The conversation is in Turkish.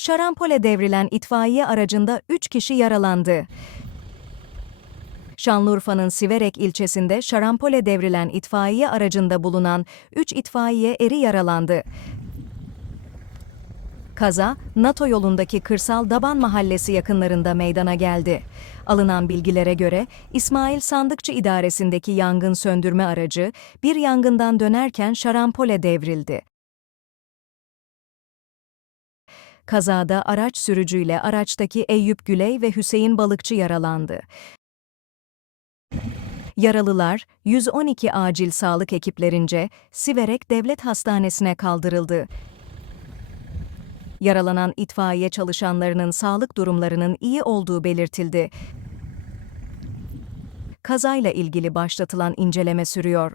Şarampole devrilen itfaiye aracında 3 kişi yaralandı. Şanlıurfa'nın Siverek ilçesinde şarampole devrilen itfaiye aracında bulunan 3 itfaiye eri yaralandı. Kaza, NATO yolundaki Kırsal Daban Mahallesi yakınlarında meydana geldi. Alınan bilgilere göre İsmail Sandıkçı İdaresi'ndeki yangın söndürme aracı bir yangından dönerken şarampole devrildi. Kazada araç sürücüyle araçtaki Eyüp Güley ve Hüseyin Balıkçı yaralandı. Yaralılar 112 acil sağlık ekiplerince Siverek Devlet Hastanesi'ne kaldırıldı. Yaralanan itfaiye çalışanlarının sağlık durumlarının iyi olduğu belirtildi. Kazayla ilgili başlatılan inceleme sürüyor.